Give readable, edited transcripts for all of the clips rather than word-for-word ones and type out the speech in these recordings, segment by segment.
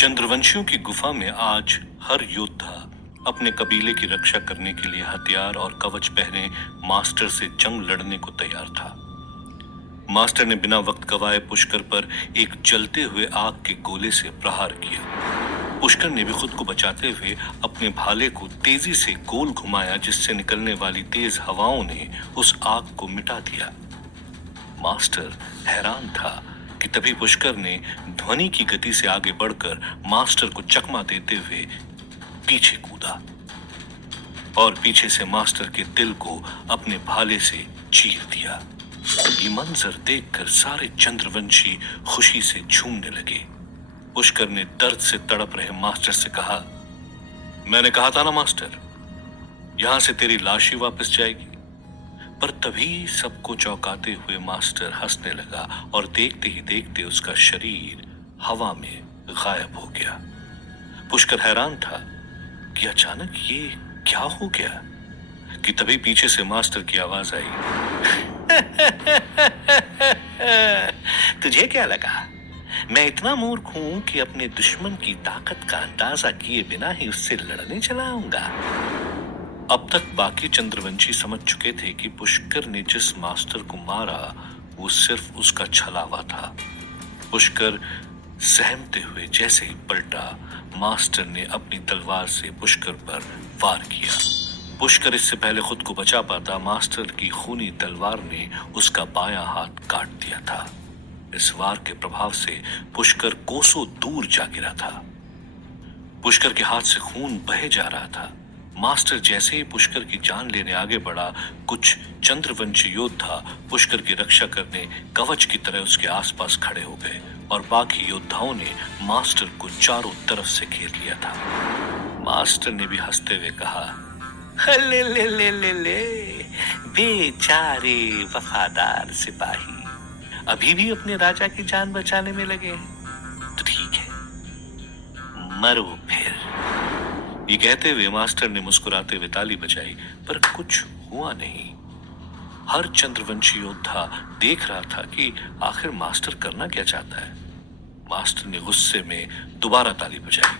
चंद्रवंशियों की गुफा में आज हर योद्धा अपने कबीले की रक्षा करने के लिए हथियार और कवच पहने मास्टर से जंग लड़ने को तैयार था। मास्टर ने बिना वक्त गवाए पुष्कर पर एक जलते हुए आग के गोले से प्रहार किया। पुष्कर ने भी खुद को बचाते हुए अपने भाले को तेजी से गोल घुमाया, जिससे निकलने वाली तेज हवाओं ने उस आग को मिटा दिया। मास्टर हैरान था कि तभी पुष्कर ने ध्वनि की गति से आगे बढ़कर मास्टर को चकमा देते हुए पीछे कूदा और पीछे से मास्टर के दिल को अपने भाले से चीर दिया। ये मंजर देखकर सारे चंद्रवंशी खुशी से झूमने लगे। पुष्कर ने दर्द से तड़प रहे मास्टर से कहा, मैंने कहा था ना मास्टर, यहां से तेरी लाश ही वापस जाएगी। पर तभी सबको चौंकाते हुए मास्टर हंसने लगा और देखते ही देखते उसका शरीर हवा में गायब हो गया। पुष्कर हैरान था कि अचानक ये क्या हो गया कि तभी पीछे से मास्टर की आवाज आई, तुझे क्या लगा मैं इतना मूर्ख हूं कि अपने दुश्मन की ताकत का अंदाजा किए बिना ही उससे लड़ने चला आऊंगा। अब तक बाकी चंद्रवंशी समझ चुके थे कि पुष्कर ने जिस मास्टर को मारा वो सिर्फ उसका छलावा था। पुष्कर सहमते हुए जैसे ही पलटा, मास्टर ने अपनी तलवार से पुष्कर पर वार किया। पुष्कर इससे पहले खुद को बचा पाता, मास्टर की खूनी तलवार ने उसका बायां हाथ काट दिया था। इस वार के प्रभाव से पुष्कर कोसों दूर जा गिरा था। पुष्कर के हाथ से खून बहे जा रहा था। मास्टर जैसे ही पुष्कर की जान लेने आगे बढ़ा, कुछ चंद्रवंशी योद्धा पुष्कर की रक्षा करने कवच की तरह उसके आसपास खड़े हो गए और बाकी योद्धाओं ने मास्टर को चारों तरफ से घेर लिया था। मास्टर ने भी हंसते हुए कहा, ले ले ले ले ले बेचारे वफादार सिपाही अभी भी अपने राजा की जान बचाने में लगे हैं। तो ठीक है, मरो फिर। ये कहते हुए मास्टर ने मुस्कुराते हुए ताली बजाई, पर कुछ हुआ नहीं। हर चंद्रवंशी योद्धा देख रहा था कि आखिर मास्टर करना क्या चाहता है। मास्टर ने गुस्से में दोबारा ताली बजाई,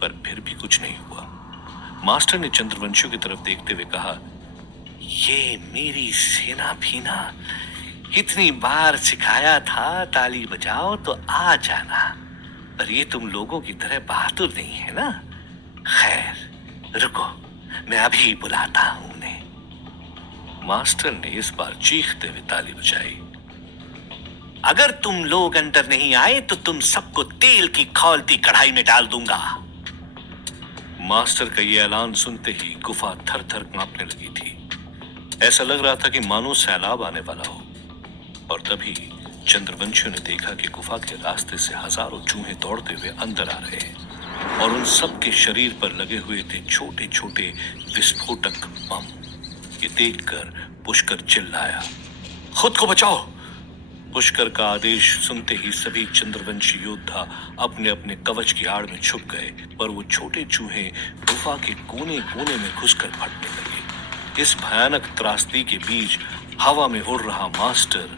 पर फिर भी कुछ नहीं हुआ। मास्टर ने चंद्रवंशियों की तरफ देखते हुए कहा, ये मेरी सेना भी ना इतनी बार सिखाया था ताली बजाओ तो आ जाना, पर ये तुम लोगों की तरह बहादुर नहीं है ना। खैर रुको, मैं अभी बुलाता हूं उन्हें। मास्टर ने इस बार चीखते हुए ताली बजाई। अगर तुम लोग अंदर नहीं आए तो तुम सबको तेल की खौलती कढ़ाई में डाल दूंगा। मास्टर का यह ऐलान सुनते ही गुफा थर थर कांपने लगी थी। ऐसा लग रहा था कि मानो सैलाब आने वाला हो। और तभी चंद्रवंशियों ने देखा कि गुफा के रास्ते से हजारों चूहे दौड़ते हुए अंदर आ रहे हैं और उन सब के शरीर पर लगे हुए थे छोटे छोटे विस्फोटक बम। ये देखकर पुष्कर चिल्लाया, खुद को बचाओ। पुष्कर का आदेश सुनते ही सभी चंद्रवंशी योद्धा अपने अपने कवच की आड़ में छुप गए, पर वो छोटे चूहे गुफा के कोने कोने में घुसकर फटने लगे। इस भयानक त्रासदी के बीच हवा में उड़ रहा मास्टर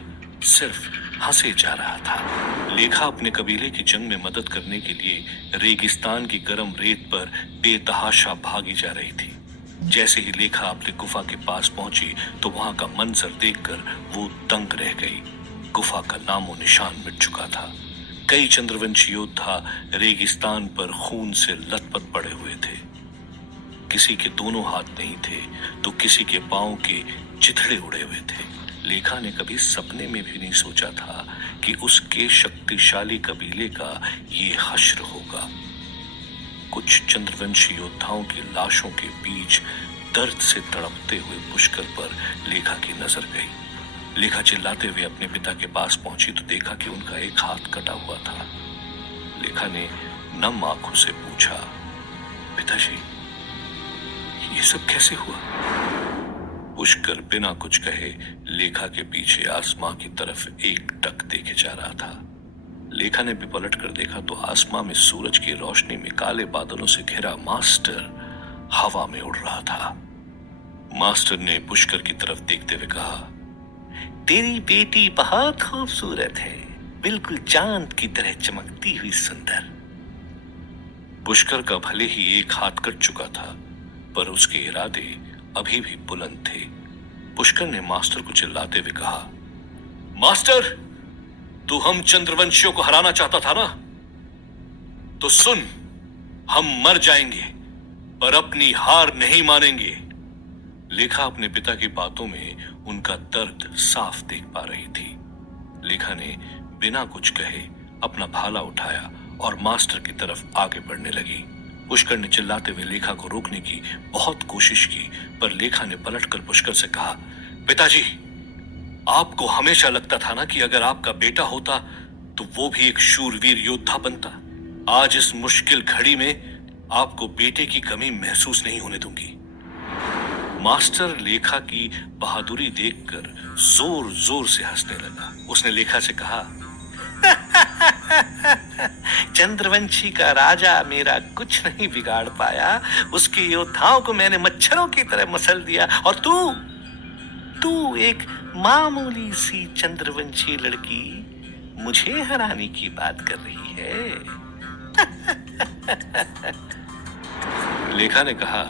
सिर्फ हंसे जा रहा था। लेखा अपने कबीले की जंग में मदद करने के लिए रेगिस्तान की गर्म रेत पर बेतहाशा भागी जा रही थी। जैसे ही लेखा अपनी गुफा के पास पहुंची तो वहां का मंजर देखकर वो दंग रह गई। गुफा का नामो निशान मिट चुका था। कई चंद्रवंशी योद्धा रेगिस्तान पर खून से लथपथ पड़े हुए थे। किसी के दोनों हाथ नहीं थे तो किसी के पांव के चिथड़े उड़े हुए थे। लेखा ने कभी सपने में भी नहीं सोचा था कि उसके शक्तिशाली कबीले का ये हश्र होगा। कुछ चंद्रवंशी योद्धाओं की लाशों के बीच दर्द से तड़पते हुए पुष्कर पर लेखा की नजर गई। लेखा चिल्लाते हुए अपने पिता के पास पहुंची तो देखा कि उनका एक हाथ कटा हुआ था। लेखा ने नम आंखों से पूछा, पिताजी ये सब कैसे हुआ? पुष्कर बिना कुछ कहे लेखा के पीछे आसमां की तरफ एक टक देखे जा रहा था। लेखा ने भी पलट कर देखा तो आसमां में सूरज की रोशनी में काले बादलों से घिरा मास्टर हवा में उड़ रहा था। मास्टर ने पुष्कर की तरफ देखते हुए कहा, तेरी बेटी बहुत खूबसूरत है, बिल्कुल चांद की तरह चमकती हुई सुंदर। पुष्कर का भले ही एक हाथ कट चुका था, पर उसके इरादे अभी भी बुलंद थे। पुष्कर ने मास्टर को चिल्लाते हुए कहा, मास्टर, तू हम चंद्रवंशियों को हराना चाहता था ना? तो सुन, हम मर जाएंगे पर अपनी हार नहीं मानेंगे। लेखा अपने पिता की बातों में उनका दर्द साफ देख पा रही थी। लेखा ने बिना कुछ कहे अपना भाला उठाया और मास्टर की तरफ आगे बढ़ने लगी। पुष्कर ने चिल्लाते हुए लेखा को रोकने की बहुत कोशिश की, पर लेखा ने पलटकर पुष्कर से कहा, पिताजी, आपको हमेशा लगता था ना कि अगर आपका बेटा होता तो वो भी एक शूरवीर योद्धा बनता। आज इस मुश्किल घड़ी में आपको बेटे की कमी महसूस नहीं होने दूंगी। मास्टर लेखा की बहादुरी देखकर जोर जोर से हंसने लगा। उसने लेखा से कहा, चंद्रवंशी का राजा मेरा कुछ नहीं बिगाड़ पाया। उसके योद्धाओं को मैंने मच्छरों की तरह मसल दिया, और तू एक मामूली सी चंद्रवंशी लड़की मुझे हराने की बात कर रही है। लेखा ने कहा,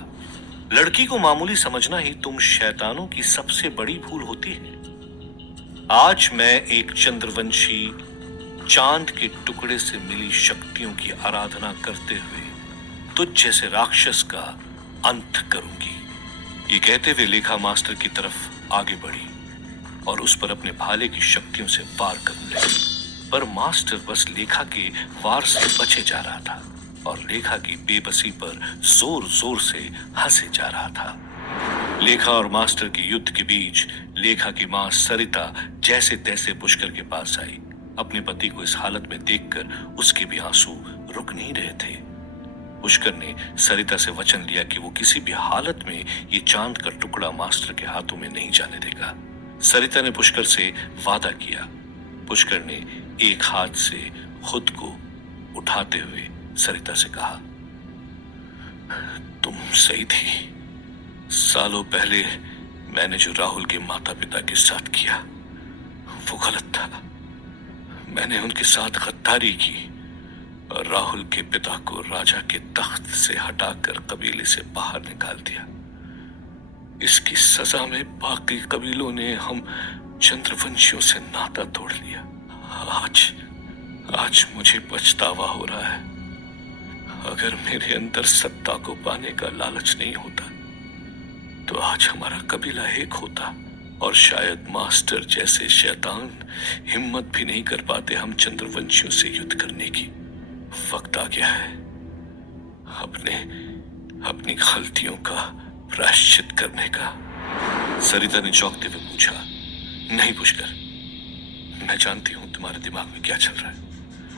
लड़की को मामूली समझना ही तुम शैतानों की सबसे बड़ी भूल होती है। आज मैं एक चंद्रवंशी चांद के टुकड़े से मिली शक्तियों की आराधना करते हुए तुझ जैसे राक्षस का अंत करूंगी। ये कहते हुए लेखा मास्टर की तरफ आगे बढ़ी और उस पर अपने भाले की शक्तियों से वार करने लगी, पर मास्टर बस लेखा के वार से बचे जा रहा था और लेखा की बेबसी पर जोर जोर से हंसे जा रहा था। लेखा और मास्टर के युद्ध के बीच लेखा की मां सरिता जैसे तैसे पुष्कर के पास आई। अपने पति को इस हालत में देखकर उसके भी आंसू रुक नहीं रहे थे। पुष्कर ने सरिता से वचन लिया कि वो किसी भी हालत में ये चांद का टुकड़ा मास्टर के हाथों में नहीं जाने देगा। सरिता ने पुष्कर से वादा किया। पुष्कर ने एक हाथ से खुद को उठाते हुए सरिता से कहा, तुम सही थी। सालों पहले मैंने जो राहुल के माता पिता के साथ किया वो गलत था। मैंने उनके साथ गद्दारी की और राहुल के पिता को राजा के तख्त से हटाकर कबीले से बाहर निकाल दिया। इसकी सजा में बाकी कबीलों ने हम चंद्रवंशियों से नाता तोड़ लिया। आज मुझे पछतावा हो रहा है। अगर मेरे अंदर सत्ता को पाने का लालच नहीं होता तो आज हमारा कबीला एक होता और शायद मास्टर जैसे शैतान हिम्मत भी नहीं कर पाते हम चंद्रवंशियों से युद्ध करने की। वक्त आ गया है अपनी गलतियों का प्रायश्चित करने का। सरिता ने चौंकते हुए पूछा, नहीं पुष्कर, मैं जानती हूं तुम्हारे दिमाग में क्या चल रहा है।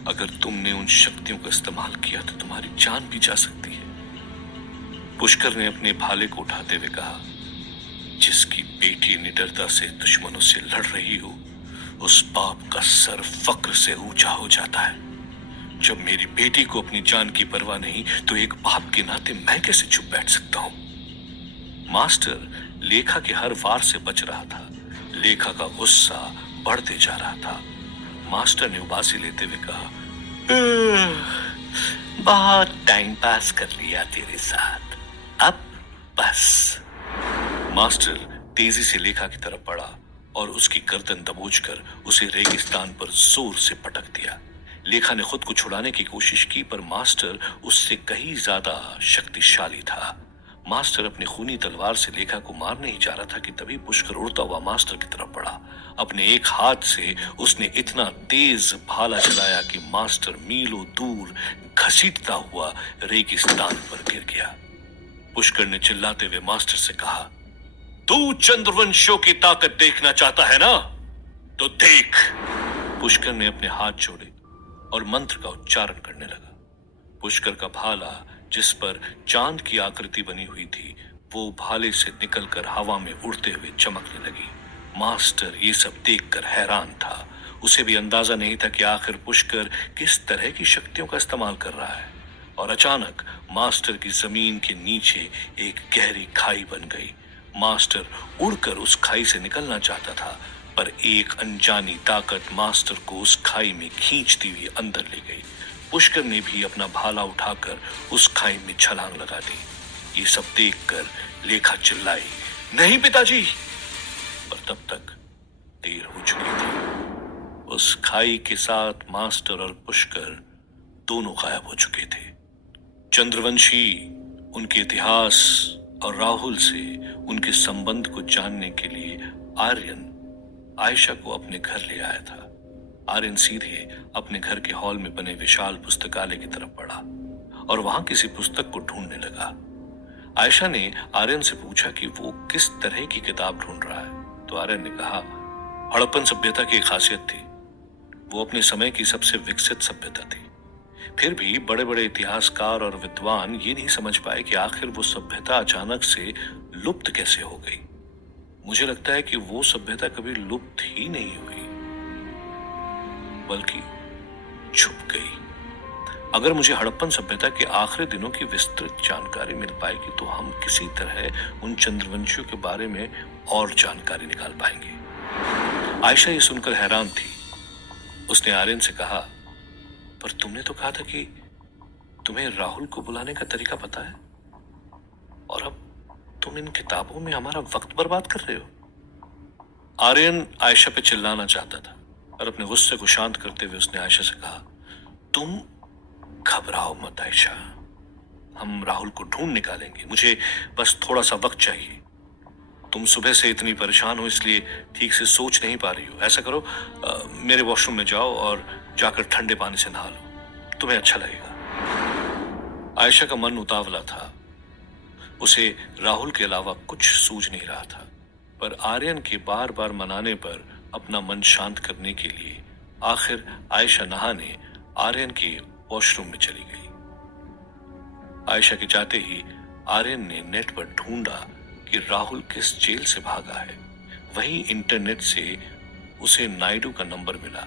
अगर तुमने उन शक्तियों का इस्तेमाल किया तो तुम्हारी जान भी जा सकती है। पुष्कर ने अपने भाले को उठाते हुए कहा, जिसकी बेटी निडरता से दुश्मनों से लड़ रही हो उस बाप का सर फक्र से ऊंचा हो जाता है। जब मेरी बेटी को अपनी जान की परवाह नहीं तो एक बाप के नाते मैं कैसे चुप बैठ सकता हूं। मास्टर लेखा के हर वार से बच रहा था। लेखा का गुस्सा बढ़ते जा रहा था। मास्टर ने उबासी लेते हुए कहा, बहुत टाइम पास कर लिया तेरे साथ, अब बस। मास्टर तेजी से लेखा की तरफ बढ़ा और उसकी गर्दन दबोचकर उसे रेगिस्तान पर जोर से पटक दिया। लेखा ने खुद को छुड़ाने की कोशिश की, पर मास्टर उससे कहीं ज्यादा शक्तिशाली था। मास्टर अपनी खूनी तलवार से लेखा को मारने ही जा रहा था कि तभी पुष्कर उड़ता हुआ मास्टर की तरफ बढ़ा। अपने एक हाथ से उसने इतना तेज भाला चलाया कि मास्टर मीलों दूर घसीटता हुआ रेगिस्तान पर गिर गया। पुष्कर ने चिल्लाते हुए मास्टर से कहा, तू चंद्रवंशियों की ताकत देखना चाहता है ना, तो देख। पुष्कर ने अपने हाथ जोड़े और मंत्र का उच्चारण करने लगा। पुष्कर का भाला जिस पर चांद की आकृति बनी हुई थी वो भाले से निकलकर हवा में उड़ते हुए चमकने लगी। मास्टर ये सब देखकर हैरान था। उसे भी अंदाजा नहीं था कि आखिर पुष्कर किस तरह की शक्तियों का इस्तेमाल कर रहा है। और अचानक मास्टर की जमीन के नीचे एक गहरी खाई बन गई। मास्टर उड़कर उस खाई से निकलना चाहता था, पर एक अनजानी ताकत मास्टर को उस खाई में खींचती हुई अंदर ले गई। पुष्कर ने भी अपना भाला उठाकर उस खाई में छलांग लगा दी। ये सब देखकर लेखा चिल्लाई, नहीं पिताजी। पर तब तक देर हो चुकी थी। उस खाई के साथ मास्टर और पुष्कर दोनों गायब हो चुके थे। चंद्रवंशी उनके इतिहास और राहुल से उनके संबंध को जानने के लिए आर्यन आयशा को अपने घर ले आया था। आर्यन सीधे अपने घर के हॉल में बने विशाल पुस्तकालय की तरफ बढ़ा और वहां किसी पुस्तक को ढूंढने लगा। आयशा ने आर्यन से पूछा कि वो किस तरह की किताब ढूंढ रहा है, तो आर्यन ने कहा, हड़प्पन सभ्यता की एक खासियत थी, वो अपने समय की सबसे विकसित सभ्यता थी। फिर भी बड़े बड़े इतिहासकार और विद्वान ये नहीं समझ पाए कि आखिर वो सभ्यता अचानक से लुप्त कैसे हो गई। मुझे लगता है कि वो सभ्यता कभी लुप्त ही नहीं हुई, बल्कि छुप गई। अगर मुझे हड़प्पन सभ्यता के आखिरी दिनों की विस्तृत जानकारी मिल पाएगी तो हम किसी तरह उन चंद्रवंशियों के बारे में और जानकारी निकाल पाएंगे। आयशा ये सुनकर हैरान थी। उसने आर्यन से कहा, पर तुमने तो कहा था कि तुम्हें राहुल को बुलाने का तरीका पता है, और अब तुम इन किताबों में हमारा वक्त बर्बाद कर रहे हो। आर्यन आयशा पे चिल्लाना चाहता था, और अपने गुस्से को शांत करते हुए उसने आयशा से कहा, तुम घबराओ मत आयशा, हम राहुल को ढूंढ निकालेंगे। मुझे बस थोड़ा सा वक्त चाहिए। तुम सुबह से इतनी परेशान हो इसलिए ठीक से सोच नहीं पा रही हो। ऐसा करो, मेरे वॉशरूम में जाओ और जाकर ठंडे पानी से नहा लो, तुम्हें अच्छा लगेगा। आयशा का मन उतावला था। उसे राहुल के अलावा कुछ सूझ नहीं रहा था, पर आर्यन के बार बार मनाने पर अपना मन शांत करने के लिए आखिर आयशा नहाने आर्यन के वॉशरूम में चली गई। आयशा के जाते ही आर्यन ने नेट पर ढूंढा कि राहुल किस जेल से भागा है। वहीं इंटरनेट से उसे नायडू का नंबर मिला।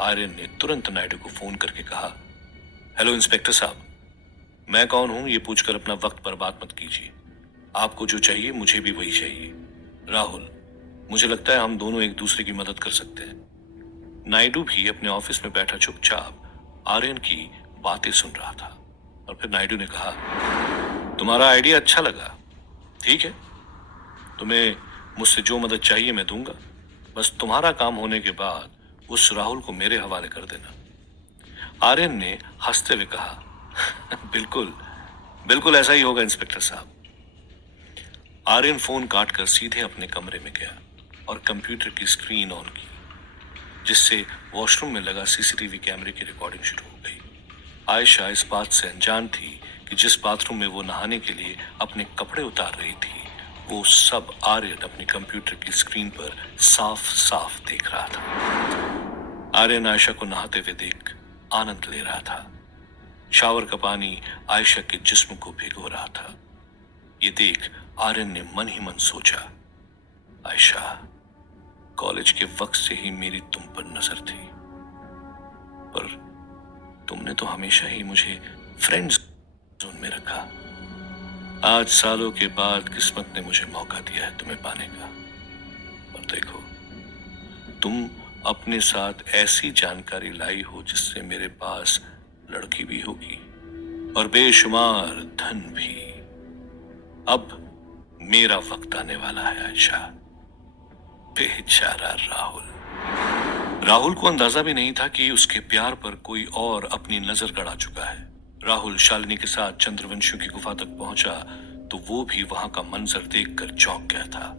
आर्यन ने तुरंत नायडू को फोन करके कहा, हेलो इंस्पेक्टर साहब, मैं कौन हूं ये पूछकर अपना वक्त बर्बाद मत कीजिए। आपको जो चाहिए मुझे भी वही चाहिए। राहुल, मुझे लगता है हम दोनों एक दूसरे की मदद कर सकते हैं। नायडू भी अपने ऑफिस में बैठा चुपचाप आर्यन की बातें सुन रहा था, और फिर नायडू ने कहा, तुम्हारा आइडिया अच्छा लगा, ठीक है, तुम्हें मुझसे जो मदद चाहिए मैं दूंगा। बस तुम्हारा काम होने के बाद उस राहुल को मेरे हवाले कर देना। आर्यन ने हंसते हुए कहा, बिल्कुल बिल्कुल ऐसा ही होगा इंस्पेक्टर साहब। आर्यन फोन काटकर सीधे अपने कमरे में गया और कंप्यूटर की स्क्रीन ऑन की, जिससे वॉशरूम में लगा सीसीटीवी कैमरे की रिकॉर्डिंग शुरू हो गई। आयशा इस बात से अनजान थी कि जिस बाथरूम में वो नहाने के लिए अपने कपड़े उतार रही थी, वो सब आर्यन अपने कंप्यूटर की स्क्रीन पर साफ साफ देख रहा था। आर्यन आयशा को नहाते हुए देख आनंद ले रहा था। शावर का पानी आयशा के जिस्म को भिगो रहा था। ये देख आर्यन ने मन ही मन सोचा, आयशा, कॉलेज के वक्त से ही मेरी तुम पर नजर थी, पर तुमने तो हमेशा ही मुझे फ्रेंड्स जोन में रखा। आज सालों के बाद किस्मत ने मुझे मौका दिया है तुम्हें पाने का, और देखो, तुम अपने साथ ऐसी जानकारी लाई हो जिससे मेरे पास लड़की भी होगी और बेशुमार धन भी। अब मेरा वक्त आने वाला है आयशा। बेचारा राहुल को अंदाजा भी नहीं था कि उसके प्यार पर कोई और अपनी नजर गड़ा चुका है। राहुल शालिनी के साथ चंद्रवंशियों की गुफा तक पहुंचा तो वो भी वहां का मंजर देखकर चौंक गया था।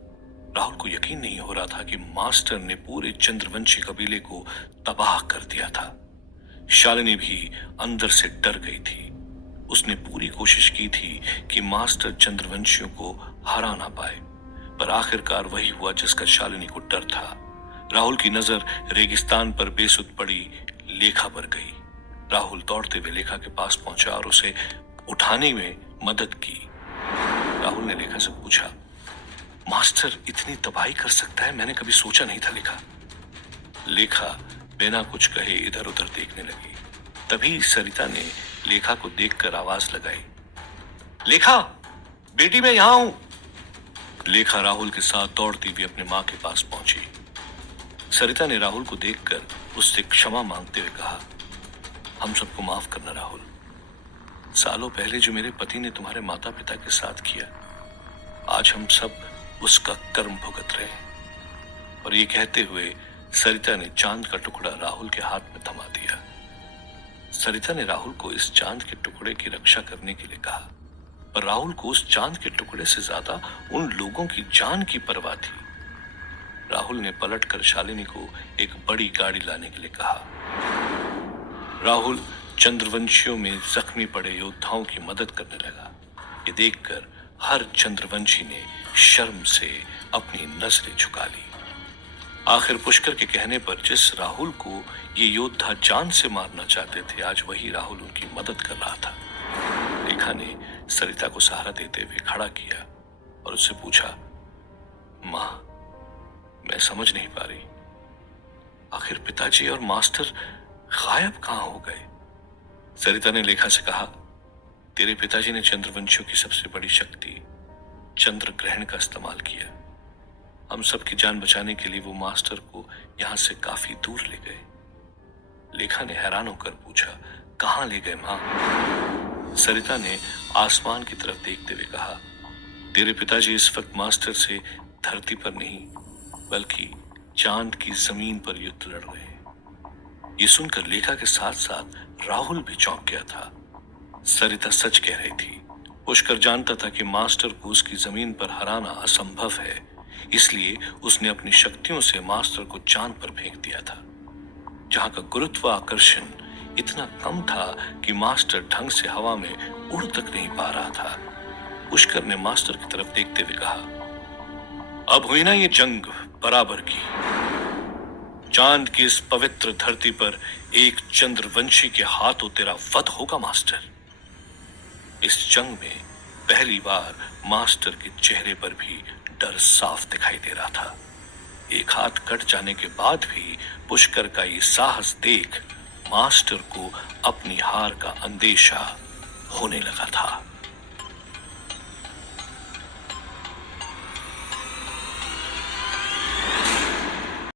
राहुल को यकीन नहीं हो रहा था कि मास्टर ने पूरे चंद्रवंशी कबीले को तबाह कर दिया था। शालिनी भी अंदर से डर गई थी। उसने पूरी कोशिश की थी कि मास्टर चंद्रवंशियों को हरा ना पाए, पर आखिरकार वही हुआ जिसका शालिनी को डर था। राहुल की नजर रेगिस्तान पर बेसुध पड़ी लेखा पर गई। राहुल दौड़ते हुए लेखा के पास पहुंचा और उसे उठाने में मदद की। राहुल ने लेखा से पूछा, मास्टर इतनी तबाही कर सकता है, मैंने कभी सोचा नहीं था लेखा। लेखा बिना कुछ कहे इधर उधर देखने लगी। तभी सरिता ने लेखा को देखकर आवाज लगाई, लेखा बेटी मैं यहां हूं। लेखा राहुल के साथ दौड़ती हुई अपने मां के पास पहुंची। सरिता ने राहुल को देखकर उससे क्षमा मांगते हुए कहा, हम सबको माफ करना राहुल। सालों पहले जो मेरे पति ने तुम्हारे माता पिता के साथ किया, आज हम सब उसका कर्म भुगत रहे हैं। और ये कहते हुए सरिता ने चांद का टुकड़ा राहुल के हाथ में थमा दिया। सरिता ने राहुल को इस चांद के टुकड़े की रक्षा करने के लिए कहा, पर राहुल को उस चांद के टुकड़े से ज्यादा उन लोगों की जान की परवाह थी। राहुल ने पलटकर शालिनी को एक बड़ी गाड़ी लाने के लिए कहा। राहुल चंद्रवंशियों में जख्मी पड़े योद्धाओं की मदद करने लगा। ये देखकर हर चंद्रवंशी ने शर्म से अपनी नजरें झुका ली। आखिर पुष्कर के कहने पर जिस राहुल को ये योद्धा जान से मारना चाहते थे, आज वही राहुल उनकी मदद कर रहा था। रेखा ने सरिता को सहारा देते हुए खड़ा किया और उससे पूछा, मां, मैं समझ नहीं पा रही, आखिर पिताजी और मास्टर गायब कहां हो गए? सरिता ने लेखा से कहा, तेरे पिताजी ने चंद्रवंशियों की सबसे बड़ी शक्ति चंद्र ग्रहण का इस्तेमाल किया। हम सबकी जान बचाने के लिए वो मास्टर को यहां से काफी दूर ले गए। लेखा ने हैरान होकर पूछा, कहां ले गए मां? सरिता ने आसमान की तरफ देखते हुए कहा, तेरे पिताजी इस वक्त मास्टर से धरती पर नहीं बल्कि चांद की जमीन पर युद्ध लड़ रहे हैं। ये सुनकर लेखा के साथ साथ राहुल भी चौंक गया था। सरिता सच कह रही थी। पुष्कर जानता था कि मास्टर को उसकी जमीन पर हराना असंभव है, इसलिए उसने अपनी शक्तियों से मास्टर को चांद पर फेंक दिया था, जहां का गुरुत्वाकर्षण इतना कम था कि मास्टर ढंग से हवा में उड़ तक नहीं पा रहा था। पुष्कर ने मास्टर की तरफ देखते हुए कहा, अब हुई ना ये जंग बराबर की। चांद की इस पवित्र धरती पर एक चंद्रवंशी के हाथों तेरा वध होगा मास्टर। इस जंग में पहली बार मास्टर के चेहरे पर भी डर साफ दिखाई दे रहा था। एक हाथ कट जाने के बाद भी पुष्कर का ये साहस देख मास्टर को अपनी हार का अंदेशा होने लगा था।